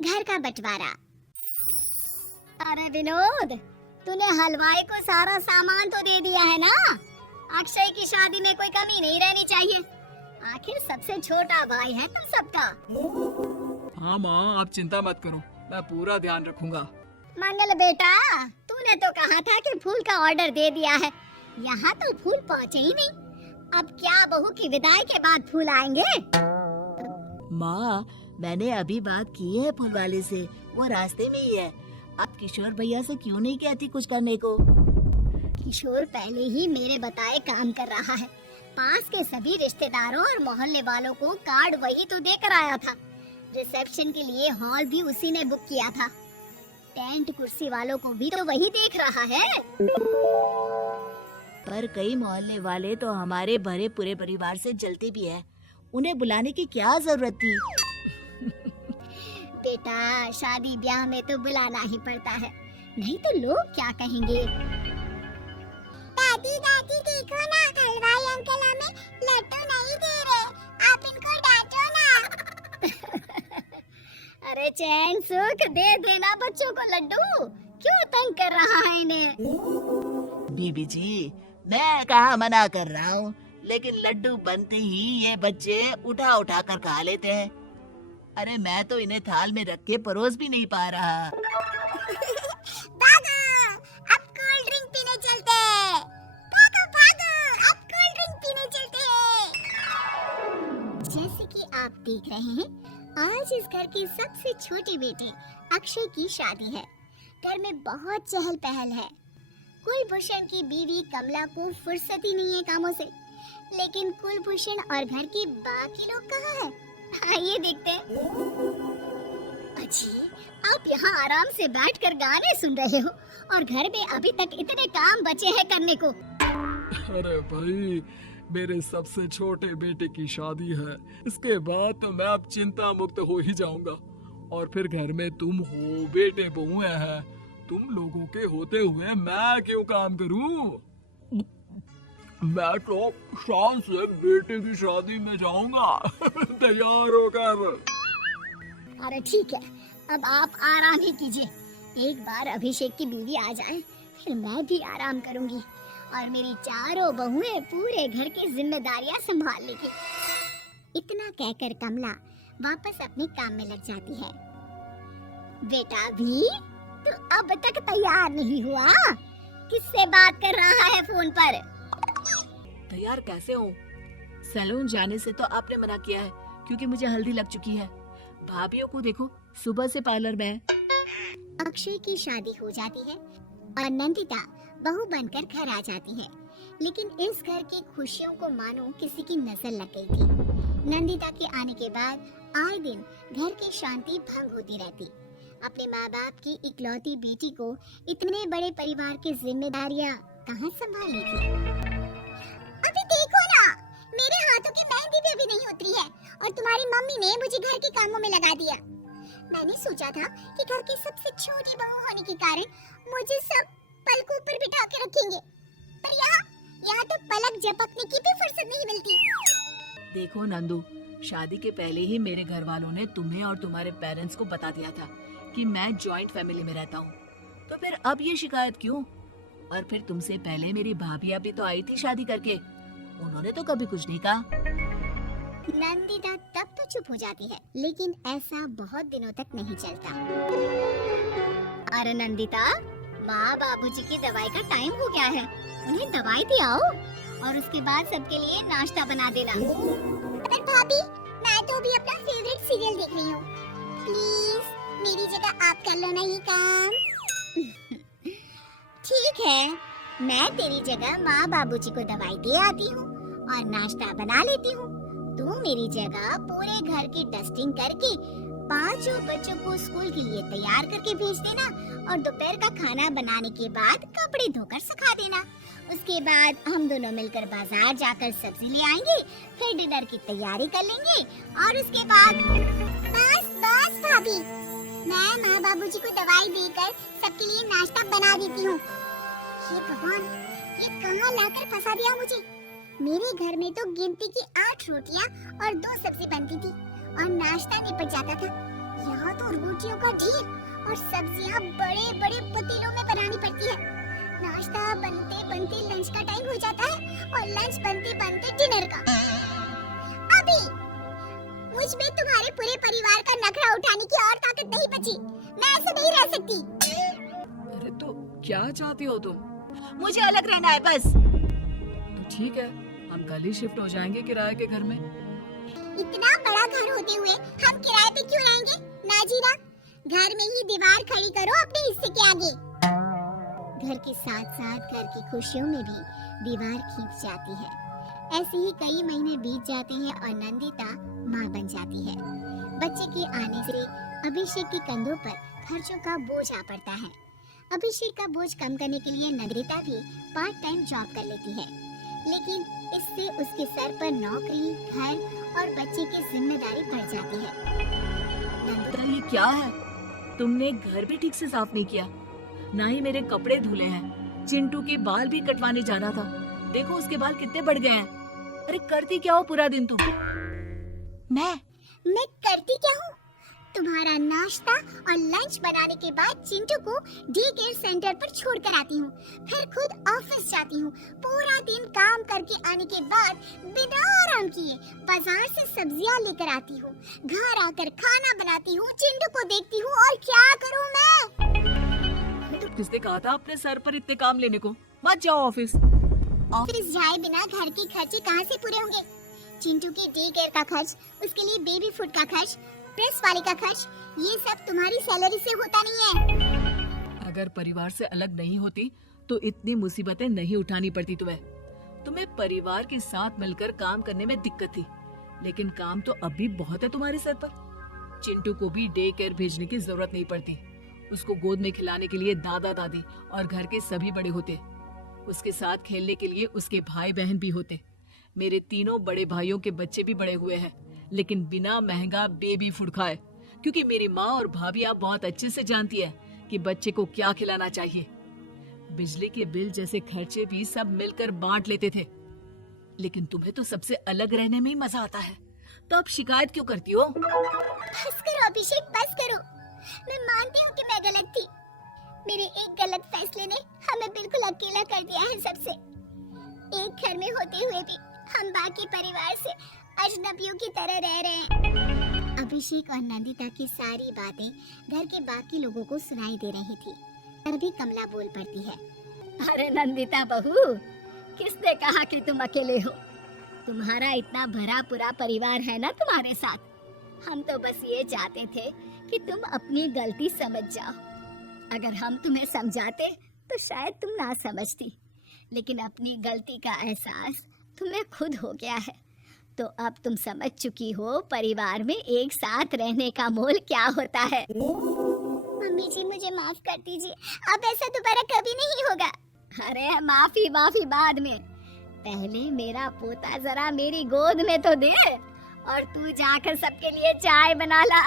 घर का बंटवारा। अरे विनोद, तूने हलवाई को सारा सामान तो दे दिया है ना? अक्षय की शादी में कोई कमी नहीं रहनी चाहिए। आखिर सबसे छोटा भाई है तुम सबका। हाँ माँ, आप चिंता मत करो, मैं पूरा ध्यान रखूंगा। मंगल बेटा, तूने तो कहा था कि फूल का ऑर्डर दे दिया है, यहाँ तो फूल पहुँचे ही नहीं। अब क्या बहू की विदाई के बाद फूल आएंगे? माँ, मैंने अभी बात की है फूल वाले से, वो रास्ते में ही है। आप किशोर भैया से क्यों नहीं कहती कुछ करने को? किशोर पहले ही मेरे बताए काम कर रहा है। पास के सभी रिश्तेदारों और मोहल्ले वालों को कार्ड वही तो देकर आया था। रिसेप्शन के लिए हॉल भी उसी ने बुक किया था। टेंट कुर्सी वालों को भी तो वही देख रहा है। पर कई मोहल्ले वाले तो हमारे भरे पूरे परिवार से जलते भी हैं। उन्हें बुलाने की क्या जरूरत थी? बेटा, शादी ब्याह में तो बुलाना ही पड़ता है, नहीं तो लोग क्या कहेंगे। दादी दादी देखो ना, हलवाई अंकल हमें लड्डू नहीं दे रहे, आप इनको डांटो ना। अरे चैन सुख दे देना बच्चों को लड्डू, क्यों तंग कर रहा है इन्हें? बीबी जी, मैं कहाँ मना कर रहा हूँ, लेकिन लड्डू बनते ही ये बच्चे उठा उठा कर खा लेते हैं। अरे मैं तो इन्हें थाल में रख के परोस भी नहीं पा रहा। भागो, अब कोल्ड ड्रिंक पीने चलते हैं। भागो भागो, अब कोल्ड ड्रिंक पीने चलते हैं। जैसे कि आप देख रहे हैं, आज इस घर के सबसे छोटे बेटे अक्षय की शादी है। घर में बहुत चहल पहल है। कुलभूषण की बीवी कमला को फुर्सत ही नहीं है कामों से, लेकिन कुलभूषण और घर के बाकी लोग कहाँ हैं? आइए देखते हैं। अजी, आप यहाँ आराम से बैठकर गाने सुन रहे हो और घर में अभी तक इतने काम बचे हैं करने को। अरे भाई, मेरे सबसे छोटे बेटे की शादी है, इसके बाद तो मैं अब चिंता मुक्त हो ही जाऊंगा। और फिर घर में तुम हो, बेटे बहुएं हैं, तुम लोगों के होते हुए मैं क्यों काम करूं? मैं तो शान से बेटे की शादी में जाऊंगा तैयार होकर। अरे ठीक है, अब आप आराम ही कीजिए। एक बार अभिषेक की बीवी आ जाए, फिर मैं भी आराम करूंगी और मेरी चारों बहुएं पूरे घर की जिम्मेदारियां संभाल लेगी। इतना कहकर कमला वापस अपने काम में लग जाती है। बेटा भी तो अब तक तैयार नहीं हुआ? किससे बात कर रहा है फोन पर? तैयार कैसे हूँ? सैलून जाने से तो आपने मना किया है, क्योंकि मुझे हल्दी लग चुकी है। भाभीयों को देखो, सुबह से पार्लर में है। अक्षय की शादी हो जाती है और नंदिता बहू बनकर घर आ जाती है, लेकिन इस घर की खुशियों को मानो किसी की नजर लग गई थी। नंदिता के आने के बाद आए दिन घर की शांति भंग होती रहती। अपने माँ बाप की इकलौती बेटी को इतने बड़े परिवार की जिम्मेदारियाँ कहाँ संभाली थी? अभी देखो ना, मेरे हाथों की मेहंदी भी अभी नहीं उतरी है और तुम्हारी मम्मी ने मुझे घर के कामों में लगा दिया। मैंने सोचा था कि घर की सबसे छोटी बहू होने के कारण मुझे सब पलकों पर बिठा के रखेंगे, पर यहाँ तो पलक झपकने की भी फुर्सत नहीं मिलती। देखो नंदू, शादी के पहले ही मेरे घर वालों ने तुम्हें और तुम्हारे पेरेंट्स को बता दिया था कि मैं जॉइंट फैमिली में रहता हूँ, तो फिर अब ये शिकायत क्यों? और फिर तुमसे पहले मेरी भाभियाँ भी तो आई थी शादी करके, उन्होंने तो कभी कुछ नहीं कहा। नंदिता तब तो चुप हो जाती है, लेकिन ऐसा बहुत दिनों तक नहीं चलता। अरे नंदिता, माँ बाबूजी की दवाई का टाइम हो गया है, उन्हें दवाई दिलाओ और उसके बाद सबके लिए नाश्ता बना देना। पर भाभी, मैं तो अभी अपना फेवरेट सीरियल देख रही हूँ, प्लीज मेरी जगह आप कर लो ना ये काम। ठीक है, मैं तेरी जगह माँ बाबूजी को दवाई दे आती हूँ और नाश्ता बना लेती हूँ। तू मेरी जगह पूरे घर की डस्टिंग करके 5 बच्चों को स्कूल के लिए तैयार करके भेज देना और दोपहर का खाना बनाने के बाद कपड़े धोकर सुखा देना। उसके बाद हम दोनों मिलकर बाजार जाकर सब्जी ले आएंगे, फिर डिनर की तैयारी कर लेंगे और उसके बाद बस भाभी, मैं माँ बाबूजी को दवाई देकर सबके लिए नाश्ता बना देती हूँ। ये भगवान, ये कहाँ लाकर फंसा दिया मुझे। मेरे घर में तो गिनती की 8 रोटियाँ और 2 सब्जी बनती थी और नाश्ता निपट जाता था। यहाँ तो रोटियों का ढेर और सब्जियाँ बड़े बड़े पतीलों में बनानी पड़ती है। नाश्ता बनते बनते लंच का टाइम हो जाता है और लंच बनते बनते डिनर का। अभी मुझ में तुम्हारे पूरे परिवार का नखरा उठाने की और ताकत नहीं बची। मैं ऐसे नहीं रह सकती। अरे तो क्या चाहती हो तुम? मुझे अलग रहना है बस। तो ठीक है, हम कल ही शिफ्ट हो जाएंगे किराए के घर में। इतना बड़ा घर होते हुए हम किराए पे क्यों रहेंगे? नाजीरा, घर में ही दीवार खड़ी करो अपने हिस्से के आगे। घर के साथ साथ घर की खुशियों में भी दीवार खींच जाती है। ऐसे ही कई महीने बीत जाते हैं और नंदिता माँ बन जाती है। बच्चे के आने से अभिषेक के कंधों पर खर्चों का बोझ आ पड़ता है। अभिषेक का बोझ कम करने के लिए नंदिता भी पार्ट टाइम जॉब कर लेती है, लेकिन इससे उसके सर पर नौकरी, घर और बच्चे की जिम्मेदारी बढ़ जाती है। नंदिता, ये क्या है? तुमने घर भी ठीक से साफ नहीं किया, ना ही मेरे कपड़े धुले हैं। चिंटू के बाल भी कटवाने जाना था, देखो उसके बाल कितने बढ़ गए हैं। अरे करती क्या हो पूरा दिन तुम? मैं करती क्या हूँ? तुम्हारा नाश्ता और लंच बनाने के बाद चिंटू को डे केयर सेंटर पर छोड़ कर आती हूँ, फिर खुद ऑफिस जाती हूँ। पूरा दिन काम करके आने के बाद बिना आराम किए बाजार से सब्जियाँ लेकर आती हूँ, घर आकर खाना बनाती हूँ, चिंटू को देखती हूँ और क्या करूँ मैं? तो किसने कहा था अपने सर पर इतने काम लेने को? मत जाओ ऑफिस। ऑफिस जाए बिना घर के खर्चे कहाँ से पूरे होंगे? चिंटू के डे केयर का खर्च, उसके लिए बेबी फूड का खर्च, प्रेस वाले का खर्च, ये सब तुम्हारी सैलरी से होता नहीं है। अगर परिवार से अलग नहीं होती तो इतनी मुसीबतें नहीं उठानी पड़ती तुम्हें परिवार के साथ मिलकर काम करने में दिक्कत थी, लेकिन काम तो अभी बहुत है तुम्हारे सर पर। चिंटू को भी डे केयर भेजने की जरूरत नहीं पड़ती। उसको गोद में खिलाने के लिए दादा दादी और घर के सभी बड़े होते। उसके साथ खेलने के लिए उसके भाई बहन भी होते। मेरे तीनों बड़े भाइयों के बच्चे भी बड़े हुए हैं, लेकिन बिना महंगा बेबी फूड खाए, क्योंकि मेरी माँ और भाभियाँ बहुत अच्छे से जानती है कि बच्चे को क्या खिलाना चाहिए। बिजली के बिल जैसे खर्चे भी सब मिलकर बांट लेते थे। लेकिन तुम्हें तो सबसे अलग रहने में ही मजा आता है, तो अब शिकायत क्यों करती हो? बस करो अभिषेक, बस करो। मैं मानती हूँ कि मैं गलत थी। मेरे एक गलत फैसले ने हमें बिल्कुल अकेला कर दिया है सबसे। एक घर में होते हुए भी हम बाकी परिवार से अजनबियों की तरह रह रहे हैं। अभिषेक और नंदिता की सारी बातें घर के बाकी लोगों को सुनाई दे रही थी। तभी कमला बोल पड़ती है। अरे नंदिता बहू, किसने कहा कि तुम अकेले हो? तुम्हारा इतना भरा पूरा परिवार है ना तुम्हारे साथ। हम तो बस ये चाहते थे कि तुम अपनी गलती समझ जाओ। अगर हम तुम्हें समझाते तो शायद तुम ना समझती, लेकिन अपनी गलती का एहसास तुम्हें खुद हो गया है, तो अब तुम समझ चुकी हो परिवार में एक साथ रहने का मोल क्या होता है। मम्मी जी, मुझे माफ कर दीजिए, अब ऐसा दोबारा कभी नहीं होगा। अरे माफी बाद में, पहले मेरा पोता जरा मेरी गोद में तो दे, और तू जाकर सबके लिए चाय बना ला।